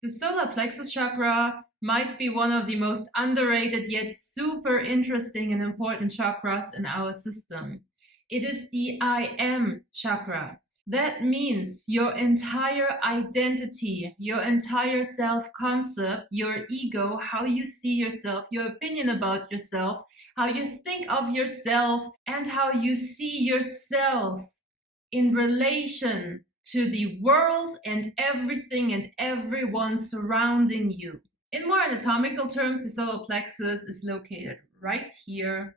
The solar plexus chakra might be one of the most underrated yet super interesting and important chakras in our system. It is the I am chakra. That means your entire identity, your entire self-concept, your ego, how you see yourself, your opinion about yourself, how you think of yourself, and how you see yourself in relation to the world and everything and everyone surrounding you. In more anatomical terms, the solar plexus is located right here,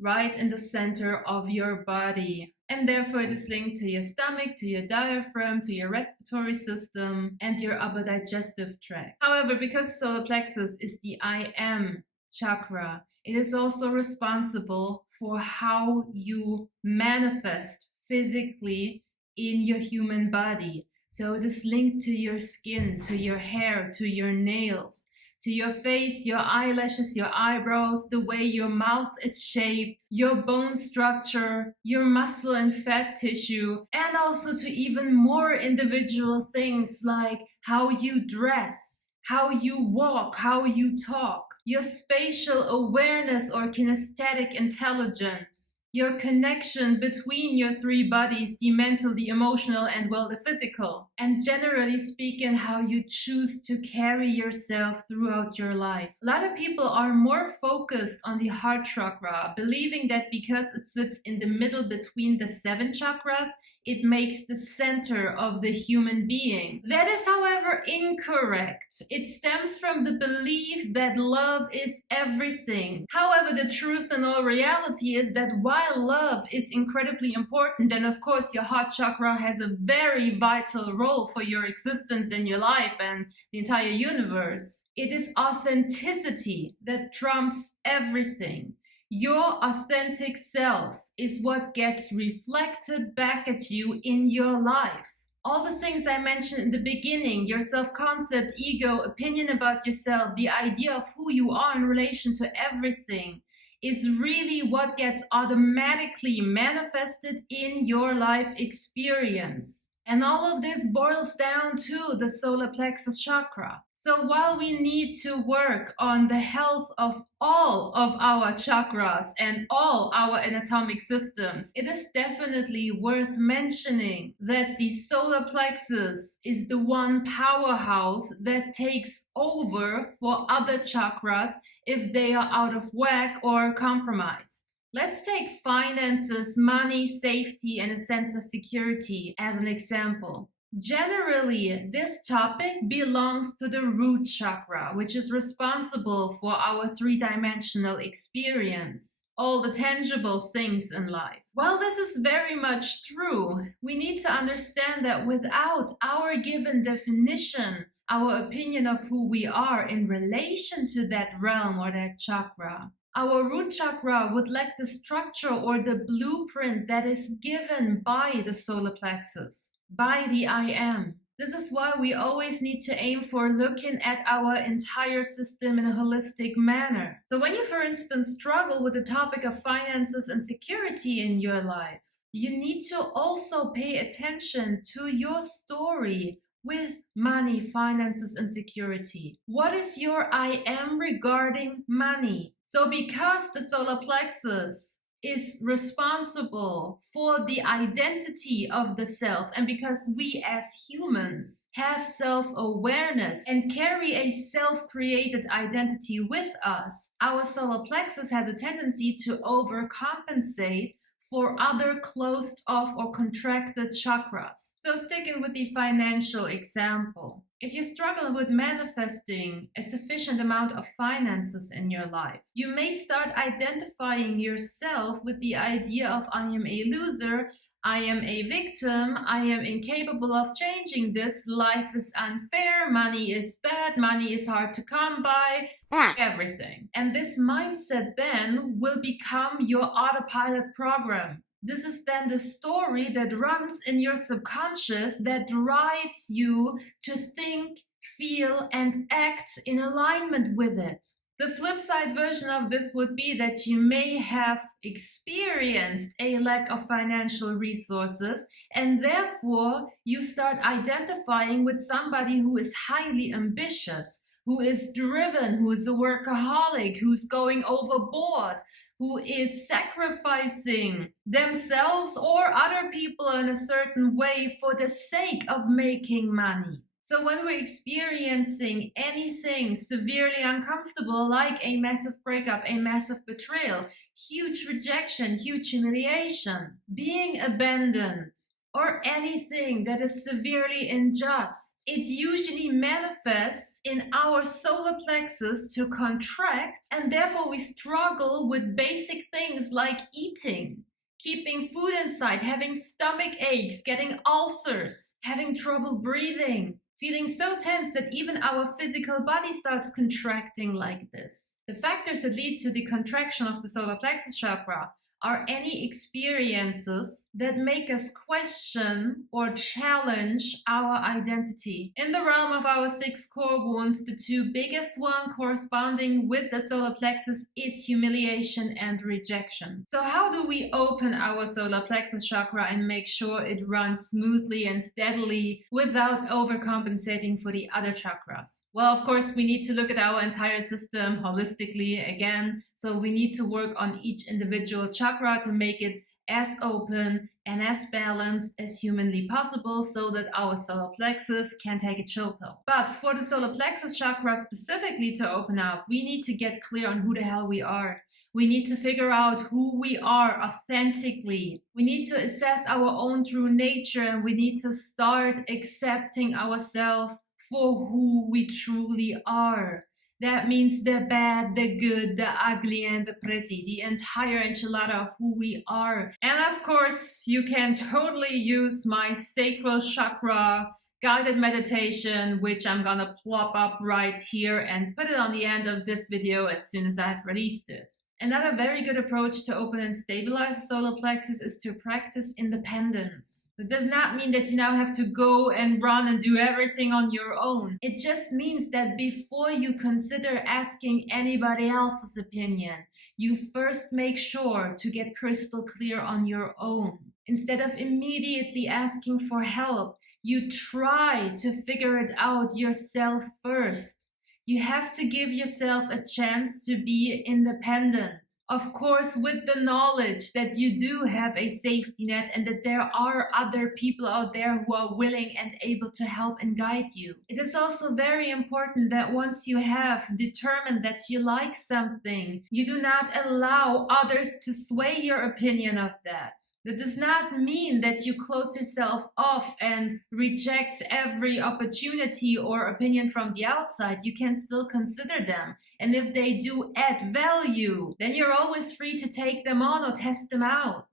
right in the center of your body. And therefore it is linked to your stomach, to your diaphragm, to your respiratory system, and your upper digestive tract. However, because solar plexus is the I am chakra, it is also responsible for how you manifest physically in your human body. So it is linked to your skin, to your hair, to your nails, to your face, your eyelashes, your eyebrows, the way your mouth is shaped, your bone structure, your muscle and fat tissue, and also to even more individual things like how you dress, how you walk, how you talk, your spatial awareness or kinesthetic intelligence, your connection between your three bodies, the mental, the emotional, and well, the physical. And generally speaking, how you choose to carry yourself throughout your life. A lot of people are more focused on the heart chakra, believing that because it sits in the middle between the 7 chakras, it makes the center of the human being. That is, however, incorrect. It stems from the belief that love is everything. However, the truth in all reality is that while love is incredibly important, and of course your heart chakra has a very vital role for your existence in your life and the entire universe, it is authenticity that trumps everything. Your authentic self is what gets reflected back at you in your life. All the things I mentioned in the beginning, your self-concept, ego, opinion about yourself, the idea of who you are in relation to everything, is really what gets automatically manifested in your life experience. And all of this boils down to the solar plexus chakra. So while we need to work on the health of all of our chakras and all our anatomic systems, it is definitely worth mentioning that the solar plexus is the one powerhouse that takes over for other chakras if they are out of whack or compromised. Let's take finances, money, safety, and a sense of security as an example. Generally, this topic belongs to the root chakra, which is responsible for our three-dimensional experience, all the tangible things in life. While this is very much true, we need to understand that without our given definition, our opinion of who we are in relation to that realm or that chakra, our root chakra would lack the structure or the blueprint that is given by the solar plexus, by the I am. This is why we always need to aim for looking at our entire system in a holistic manner. So when you, for instance, struggle with the topic of finances and security in your life, you need to also pay attention to your story with money, finances, and security. What is your I am regarding money? So because the solar plexus is responsible for the identity of the self, and because we as humans have self-awareness and carry a self-created identity with us, our solar plexus has a tendency to overcompensate for other closed off or contracted chakras. So sticking with the financial example, if you struggle with manifesting a sufficient amount of finances in your life, you may start identifying yourself with the idea of I am a loser, I am a victim, I am incapable of changing this, life is unfair, money is bad, money is hard to come by, everything. And this mindset then will become your autopilot program. This is then the story that runs in your subconscious that drives you to think, feel, and act in alignment with it. The flip side version of this would be that you may have experienced a lack of financial resources, and therefore you start identifying with somebody who is highly ambitious, who is driven, who is a workaholic, who's going overboard, who is sacrificing themselves or other people in a certain way for the sake of making money. So when we're experiencing anything severely uncomfortable, like a massive breakup, a massive betrayal, huge rejection, huge humiliation, being abandoned, or anything that is severely unjust, it usually manifests in our solar plexus to contract, and therefore we struggle with basic things like eating, keeping food inside, having stomach aches, getting ulcers, having trouble breathing, feeling so tense that even our physical body starts contracting like this. The factors that lead to the contraction of the solar plexus chakra are any experiences that make us question or challenge our identity. In the realm of our 6 core wounds, the 2 biggest ones corresponding with the solar plexus is humiliation and rejection. So how do we open our solar plexus chakra and make sure it runs smoothly and steadily without overcompensating for the other chakras? Well, of course, we need to look at our entire system holistically again. So we need to work on each individual chakra to make it as open and as balanced as humanly possible so that our solar plexus can take a chill pill. But for the solar plexus chakra specifically to open up, we need to get clear on who the hell we are. We need to figure out who we are authentically. We need to assess our own true nature, and we need to start accepting ourselves for who we truly are. That means the bad, the good, the ugly, and the pretty, the entire enchilada of who we are. And of course, you can totally use my sacral chakra guided meditation, which I'm gonna plop up right here and put it on the end of this video as soon as I've released it. Another very good approach to open and stabilize the solar plexus is to practice independence. That does not mean that you now have to go and run and do everything on your own. It just means that before you consider asking anybody else's opinion, you first make sure to get crystal clear on your own. Instead of immediately asking for help, you try to figure it out yourself first. You have to give yourself a chance to be independent. Of course, with the knowledge that you do have a safety net and that there are other people out there who are willing and able to help and guide you. It is also very important that once you have determined that you like something, you do not allow others to sway your opinion of that. That does not mean that you close yourself off and reject every opportunity or opinion from the outside. You can still consider them. And if they do add value, then you're always free to take them on or test them out.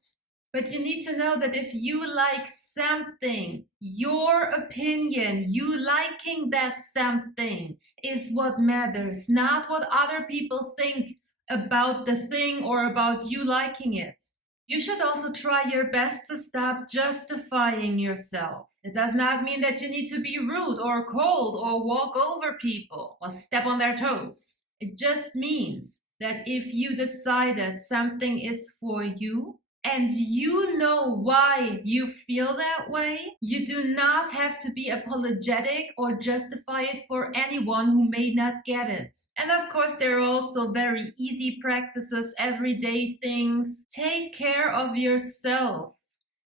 But you need to know that if you like something, your opinion, you liking that something is what matters, not what other people think about the thing or about you liking it. You should also try your best to stop justifying yourself. It does not mean that you need to be rude or cold or walk over people or step on their toes. It just means that if you decided something is for you and you know why you feel that way, you do not have to be apologetic or justify it for anyone who may not get it. And of course, there are also very easy practices, everyday things. Take care of yourself.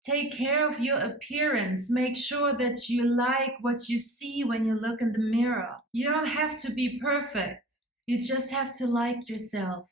Take care of your appearance. Make sure that you like what you see when you look in the mirror. You don't have to be perfect. You just have to like yourself.